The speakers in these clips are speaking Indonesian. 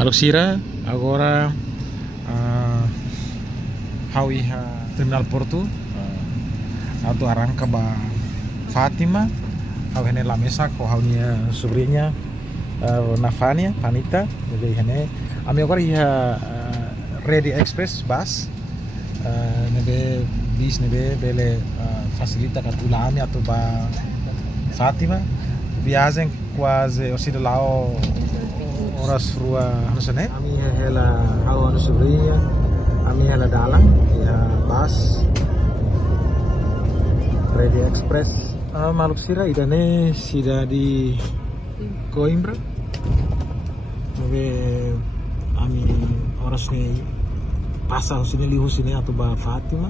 Alexira agora hawi terminal Porto atau arranca ba Fatima hau hene la mesa ko haunia sobrinha Nafania Panita jadi hene ami agora ready express bus nebe bis nebe bele facilita catulami atau ba Fatima viagem quase ocidalao horas rua hanusane ami hela hau anu sobrinha ami hela dalang ya bus ready express Maluksira idane sida di Coimbra nebe ami horas ni pasa sini lihu sini atau ba Fatima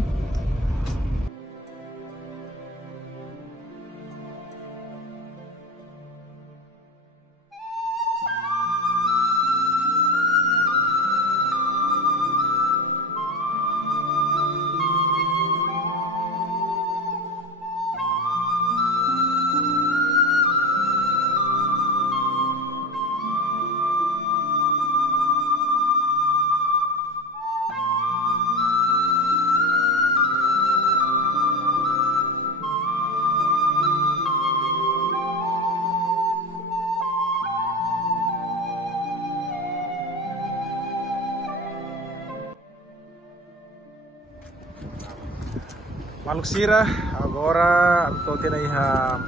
Maluksira agora estou tendo aí a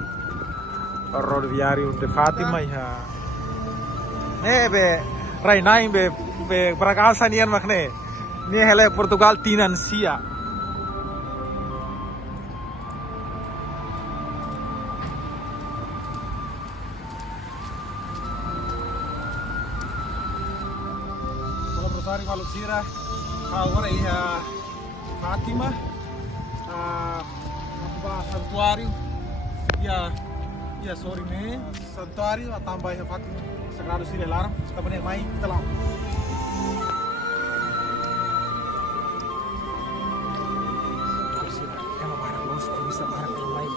rodoviário de Fátima be Rainaim be Bragal sanian makne ni hele Portugal tinancia kalau bersari Maluksira agora aí Fátima santuário sorry me santuário tambah Fatima Sagrado Ciri Alarm kita benar mai telah kalau barang bos bisa barang mai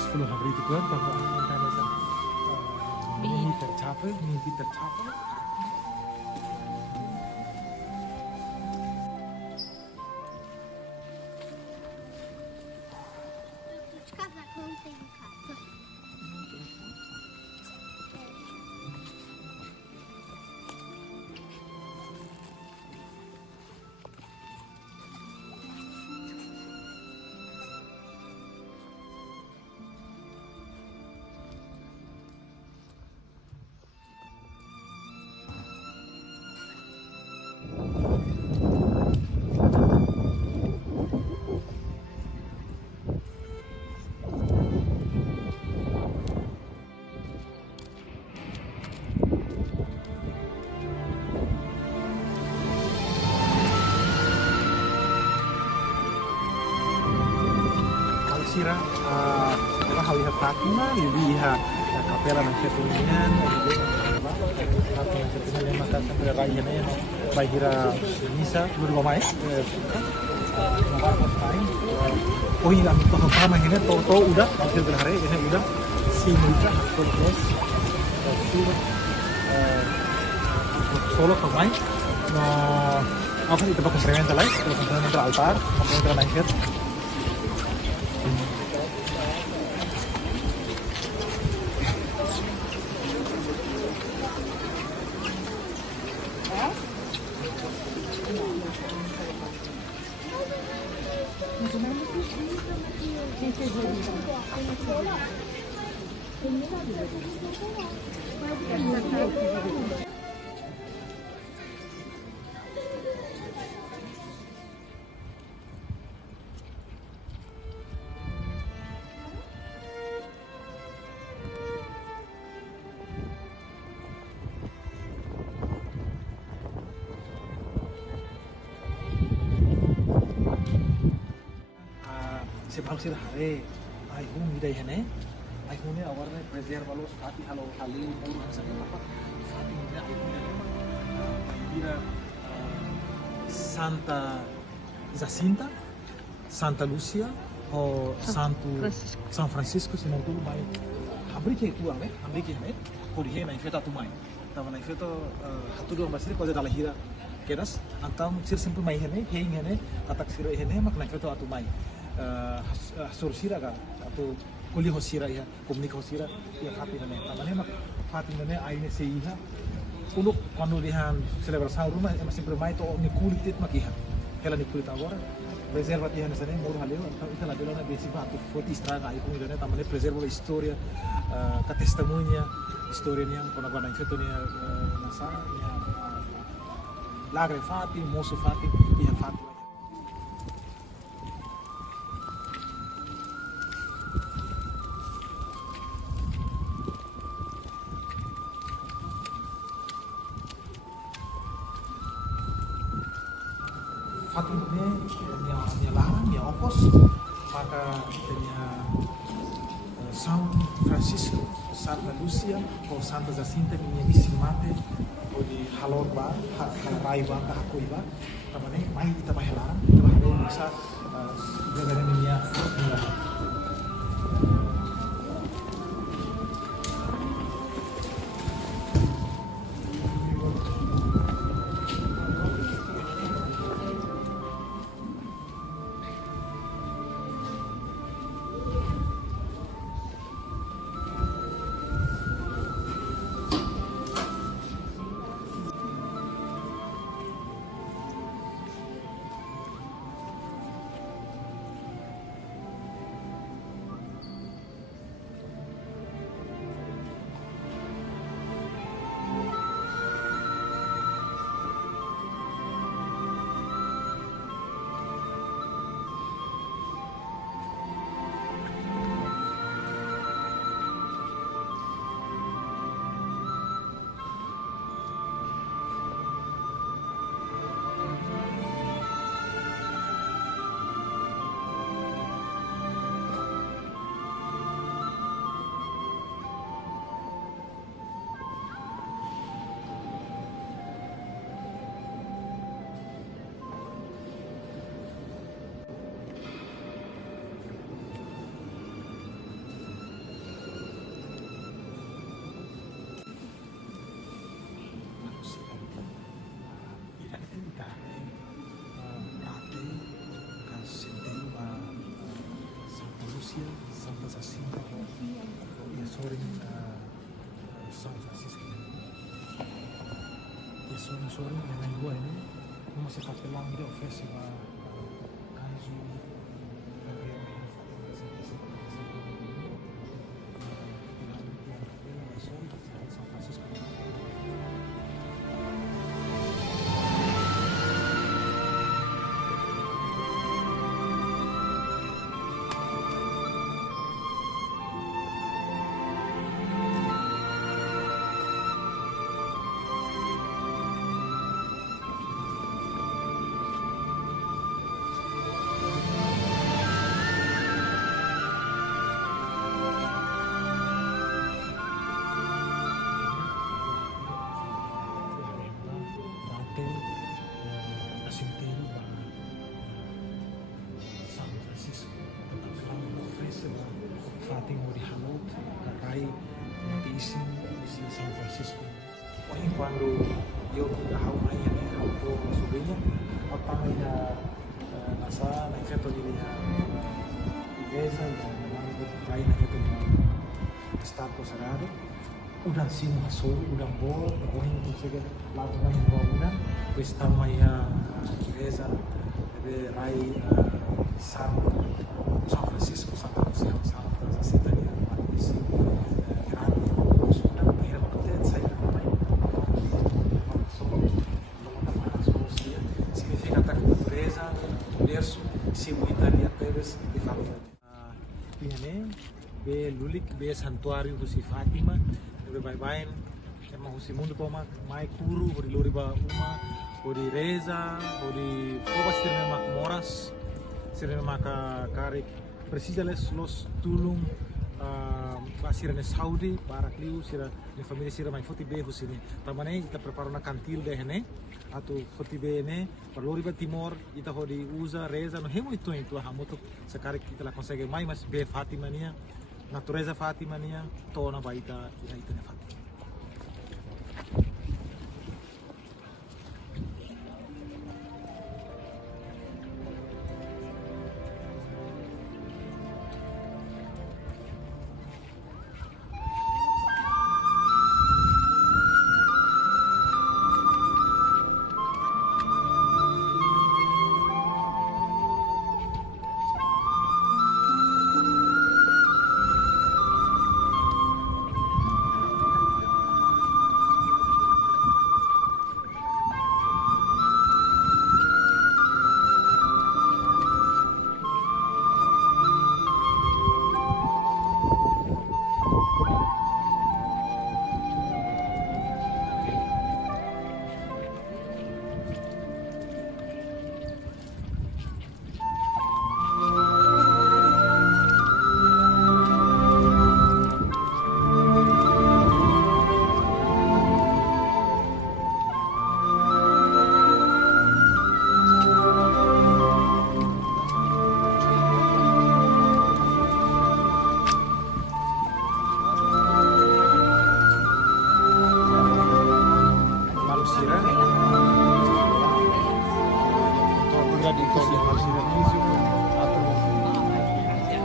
Sepuluh hari itu kan bahwa internet mimpi tercapai Sira hawi Fatima jadi kapela ng Setunian kapela ng Setunian maka sampai raya na bahira misa dulu mamai oh ini kami tahu apa ini to udah hasil berhari ini udah si mereka terus solo kamai no apa sih tempat eksperimental lain eksperimental altar eksperimental lain Sih hari, ayo midai hene, ayo ni awalnya prezer balos hati halo kali, baru hasilnya apa? Hati sebenarnya ikonnya Bahia Santa Jacinta, Santa Lucia, o San Francisco se não tudo mais. Abrir que tu ame, abrir que né, por aí na infeta tu mais. Tava na infeta hatu dua basir pode dar lahira keras, então sir sempre mais né, hei né, katak sira né, mak na infeta tu mais. Hasur sira ga atau kuliah hosira ya, komunik hosira ya Fatima né. Tamane mak Fatima né aine seiha. Untuk quando lihat selebração rumah é sempre mais to ni kulit mak iha. Ela ni kulit agora preserva tihan sana mur haleu então ita labelo na besi ba tu foto estraga aí com ele também preserva a história a testemunha história niang quando agora infeto nia nasa nia lagre fati moço fati iha fati Fatima nya larang, nya opos, maka nya São Francisco, Santa Lucia, ou Santa Jacinta, nya isi mate, ou di halor ba, halarai ba, kahakoi ba, tamane mai kita mai larang, kita mai bisa jaga nya formula. Santa Jacinta e sorin San Francisco. E sorin na língua ini masih pakai lang dia oferece ba kanzu San Francisco. Fatima di Halot, Kakai, Matisin, di San Francisco. Pokoknya quando eu tahu mainnya nih, aku sobrinha, apa ya nasa na efeito de igreja, namanya kain na efeito de estado sagrado, udah sim masuk, udah bol, pokoknya itu saja lalu main udah, terus tahu ya igreja, de rai San Francisco, Santa Lucia, Santa Jacinta dia Matisin, Grande, sudah akhirnya waktu saya significa estar com pureza, berço, simultânea teves de família. Pinhane, be lulik, be santuário husi Fatima, be bye-bye, emang husi mundo poma, mai kuru, hori loriba uma, hori reza, hori foba sirene mak moras, sirene mak karik, precisa los tulung sira ne Saudi barak liu sira ne família sira mai foti be husini tamane kita preparo na kantil de hene atu foti be ne palori ba timor ita hodi usa reza no hemo itu hamoto sekarang kita la consegue mai mas be Fatima nia natureza Fatima nia tona baita ita ne Fatima.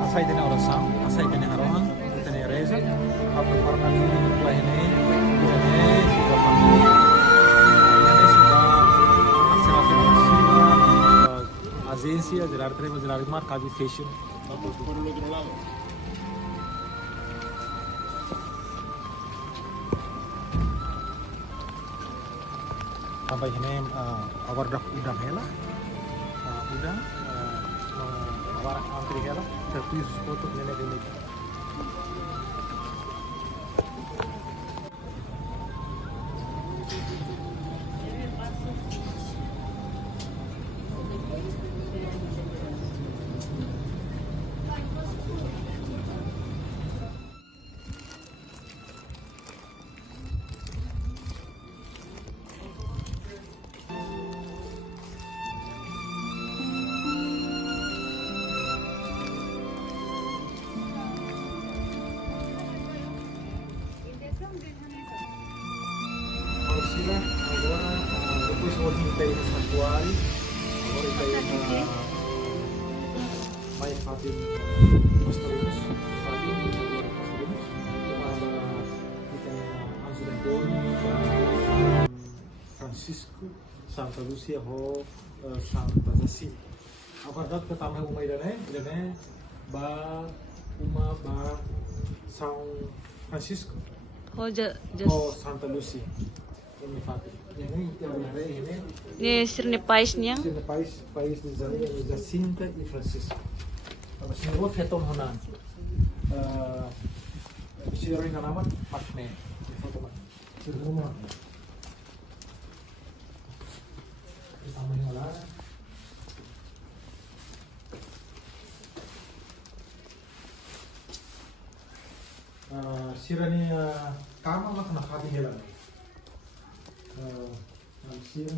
Asai dene oração, asai dene arohan, dene reza, apa parna ini berbuah ini sudah família, ini sudah hasil agência, gelar terima gelar marca de fashion. Sampai ini awar udang hela, udang awar antri hela, terpilih foto nenek ini. Agora depois vou limpar o santuário, agora vai fazer pastorinhos, kita Anjo Antônio, Francisco, Santa Lúcia, Santa Jacinta. Agora kita tambah umai dane, ba São Francisco. Oh, Santa Lúcia. Ini Fatih. Ini Sirne paisnya. Sirne pais de Jacinta e Francisco. Mas se eu fetom honan. Se eu ainda nama patne. Foto mat. Semua. Kita menyola. Sirani kama mak na Fatih helan. Sir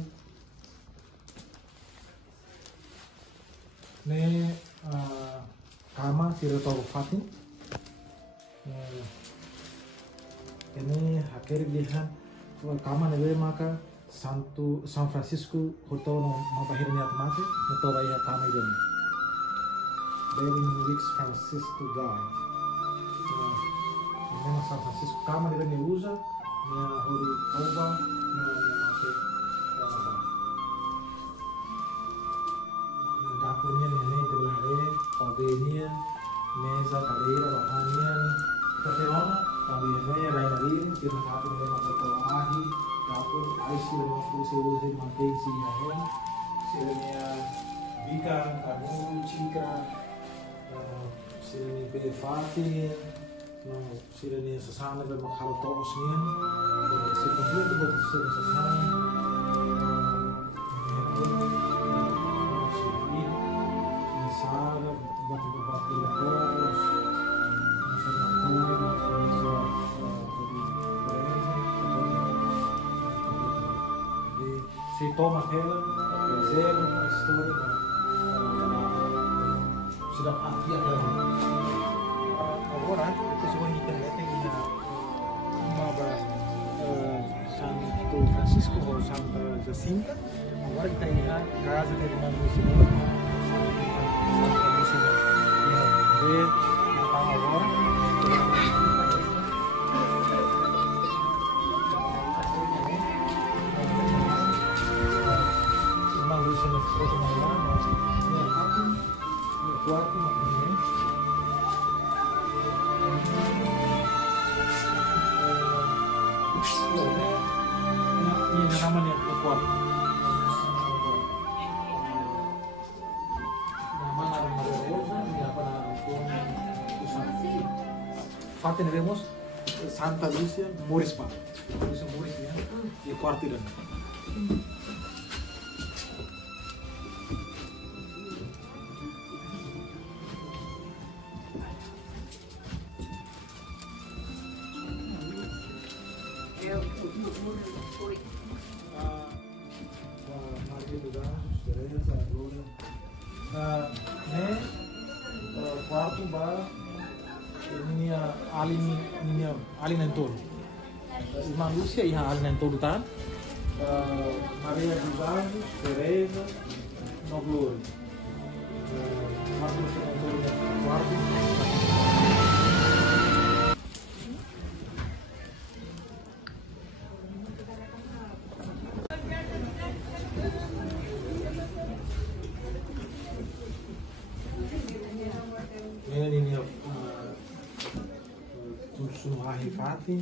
ne kama sira tau Fatih ini haker lihan kama nebe maka São Francisco hoto no mabahir niat mate neto baya kama idon bearing weeks Francisco guide ini São Francisco kama nebe ne usa nia hori oba dapurnya ini terlihat pabenia mesa cadeira bahannya tertera tapi ini lain kita dapur memang terlalu dapur IC dan masuk mantei si yahen sirnya bikan kanu cika sirnya befatin sirnya sesana bermakhluk tosnya sebenarnya itu betul sesana batu berbatu terus, masa si Thomas Helen, Zelo, história sedang aqui agora depois eu vou na internet tem uma Santo Francisco ou Santa Jacinta. Agora kita lihat casa de irmã Luciana. Santa Luciana. Ver kita agora. Irmã Luciana foi de manhã, no quarto, ini namanya kuat. Nama Rosa, ini apa Fatin Remos, Santa Lucia, Moris Pak. Moris ya, di kuartir. Quarto ba ini alin entor. Irmã Lúcia e a alin entor tan. Maria de Barros, Teresa, Noblor. Marcos entor quarto. Ini Tudo Fati,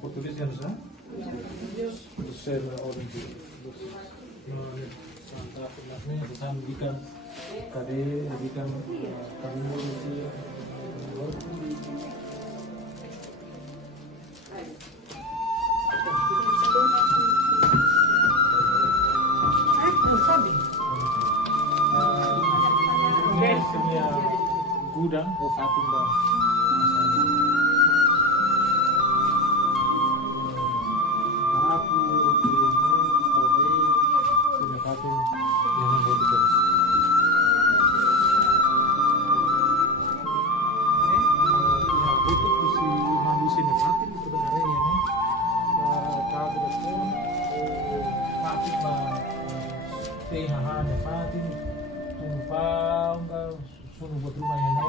português ya nusa? Dosen orang Santa Fernasnya dosen bikin kade bikin kamu sih. Gudang, Fatim ba? Suruh buat rumah ini,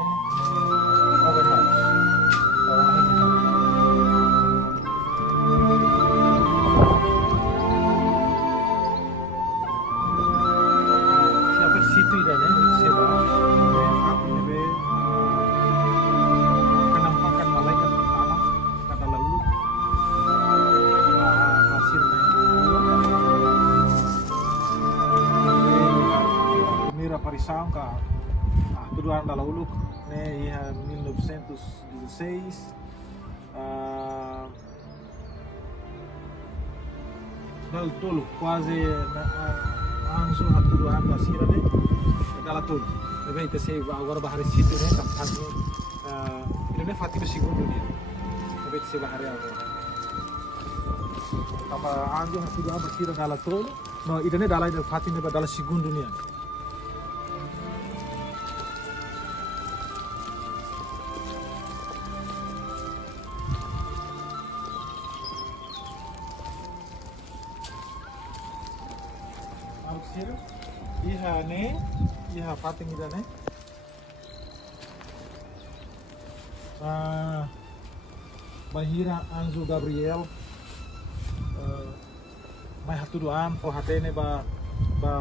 open house. Siapa situ ida nih? Siapa? Penampakan malaikat pertama kata laulu. Hasil Mira Parisão ka. Tuduhan da laulu, né? Ia 1916. Dal tolo quase anjo hatuduhan da sira né? Dala tolo. Levei te sei agora bahari situ né? Kampanye. Ini né Fatima segundo dia. Levei te sei bahari agora. Kapa anjo hatuduhan da sira dala tolo. No, ini né dala Fatima dala segundo dia. Iha Fatim ida ne. Bahira Anjo Gabriel. Mai hatuduan po hatene ba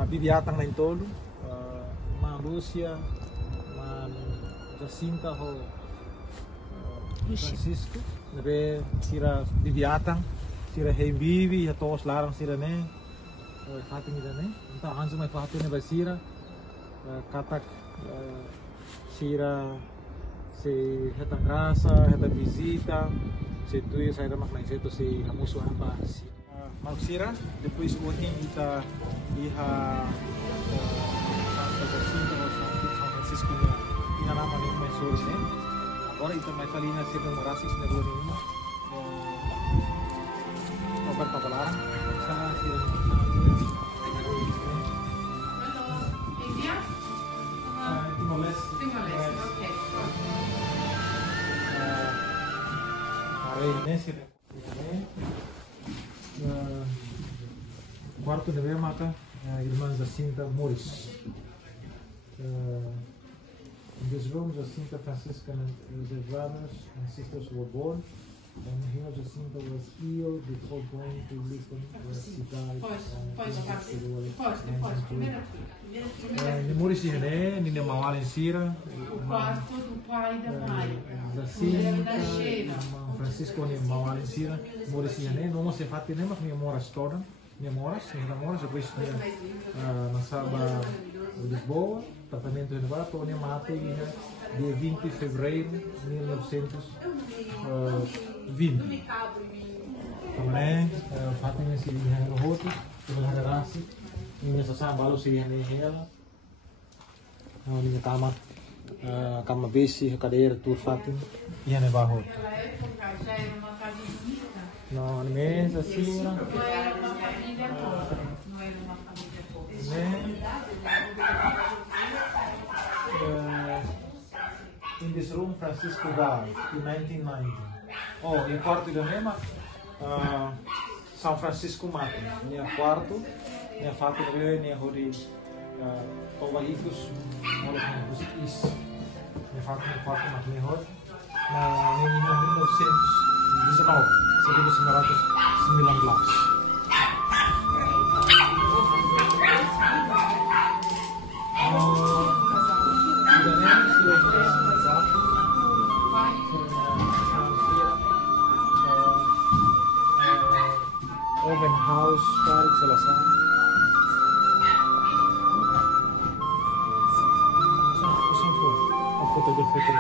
bibiatang na intolo. Ma Lucia, ma Jacinta ho Francisco. Nabe sira bibiatang, sira hei bibi ya tos larang sira ne. Fatim ida ne. Entah Anjo mai Fatim ba sira. Katak sira se heta grasa, heta visita, se tu saya makna itu si hamusu apa si maksira depois ontem kita iha Santa Jacinta ou São Francisco ina nama ni mai source né agora então mais falina se não morasis na rua nenhuma obat papalarang sa sira quarto de mata irmã Jacinta Morris. In this room, Jacinta Franciscan and their brothers and sisters were born, and here Jacinta was ill before going to Lisbon, where she died on February 19. Ni Morris ni Mawal em Sira. O quarto do pai e da mãe. Jacinta, irmão Francisco ni Mawal em Sira. Morris não se fati nem mas minha moras toda. Minha moras, depois nasaba Lisboa, tratamento de Nevada, onde mata dia 20 de fevereiro de 1920. Também, Fátima se ia no roto, pela raça, minha sasá balu se ia nela, minha cama besi, cadeira, tudo Fátima, ia no barro. Naquela época já era uma casa bonita. Não, mesa assim, Não era uma família pobre. Não era uma família pobre. In this room, Francisco died in 1990. Oh, in quarto de mesma, São Francisco mata. Minha quarto, minha fato de minha hori, Paulitos, olha como você is. Minha fato minha quarto mata minha hori. Na 1919, 1919. Open house, Tarik selesai. São foto de foto.